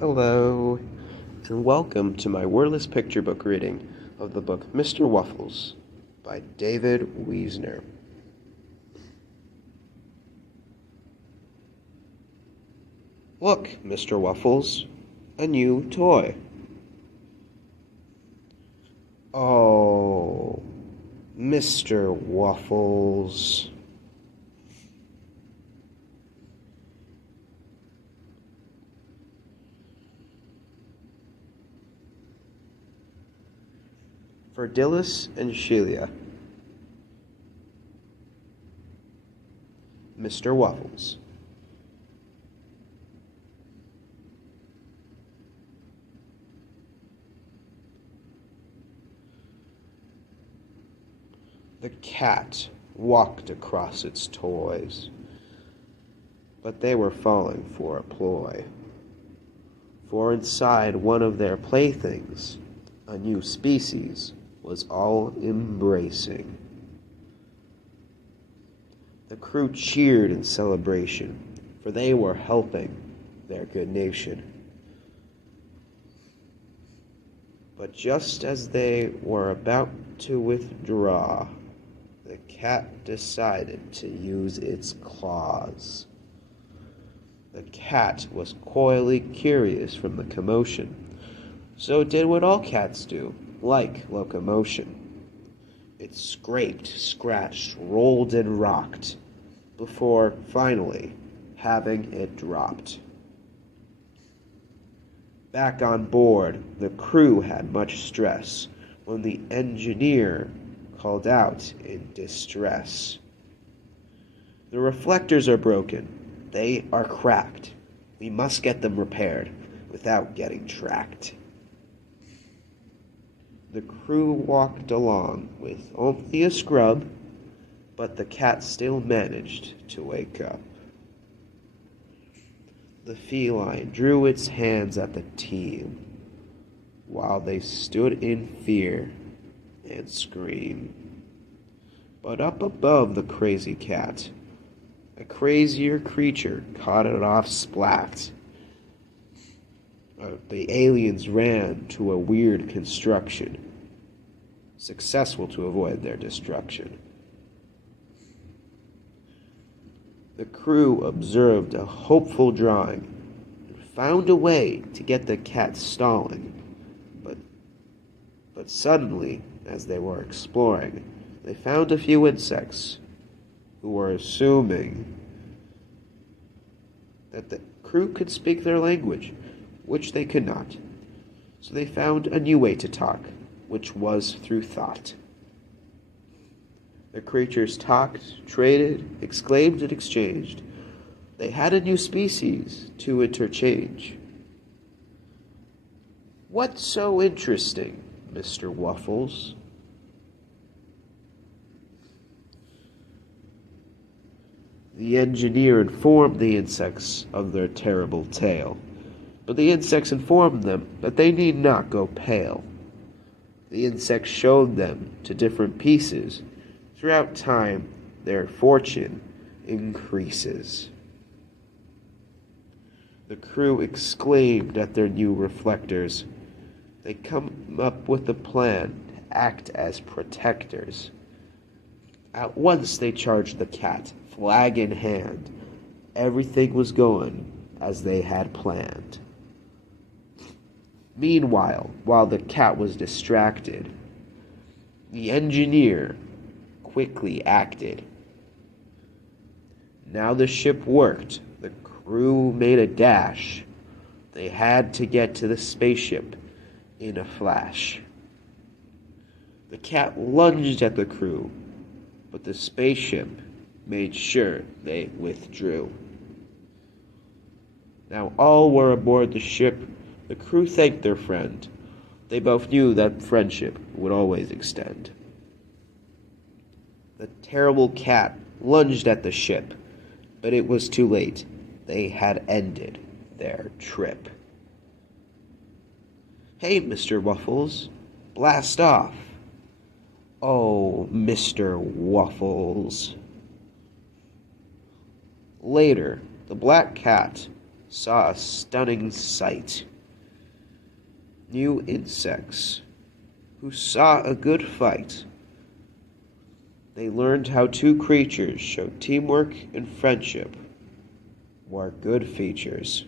Hello, and welcome to my wordless picture book reading of the book Mr. Wuffles by David Wiesner. Look, Mr. Wuffles, a new toy. Oh, Mr. Wuffles. For Dillis and Shelia. Mr. Wuffles. The cat walked across its toys, but they were falling for a ploy. For inside one of their playthings, a new species was all embracing. The crew cheered in celebration, for they were helping their good nation. But just as they were about to withdraw, the cat decided to use its claws. The cat was coyly curious from the commotion, so it did what all cats do, like locomotion. It scraped, scratched, rolled, and rocked, before finally having it dropped. Back on board, the crew had much stress when the engineer called out in distress. The reflectors are broken. They are cracked. We must get them repaired without getting tracked. The crew walked along with only a scrub, but the cat still managed to wake up. The feline drew its hands at the team, while they stood in fear and screamed. But up above the crazy cat, a crazier creature caught it off splat. The aliens ran to a weird construction, successful to avoid their destruction. The crew observed a hopeful drawing and found a way to get the cat stalling. But suddenly, as they were exploring, they found a few insects who were assuming that the crew could speak their language, which they could not. So they found a new way to talk, which was through thought. The creatures talked, traded, exclaimed, and exchanged. They had a new species to interchange. What's so interesting, Mr. Wuffles? The engineer informed the insects of their terrible tale, but the insects informed them that they need not go pale. The insects showed them to different pieces. Throughout time, their fortune increases. The crew exclaimed at their new reflectors. They come up with a plan to act as protectors. At once they charged the cat, flag in hand. Everything was going as they had planned. Meanwhile, while the cat was distracted, the engineer quickly acted. Now the ship worked. The crew made a dash. They had to get to the spaceship in a flash. The cat lunged at the crew, but the spaceship made sure they withdrew. Now all were aboard the ship. The crew thanked their friend. They both knew that friendship would always extend. The terrible cat lunged at the ship, but it was too late. They had ended their trip. Hey, Mr. Wuffles, blast off. Oh, Mr. Wuffles. Later, the black cat saw a stunning sight. New insects who saw a good fight. They learned how two creatures show teamwork and friendship were good features.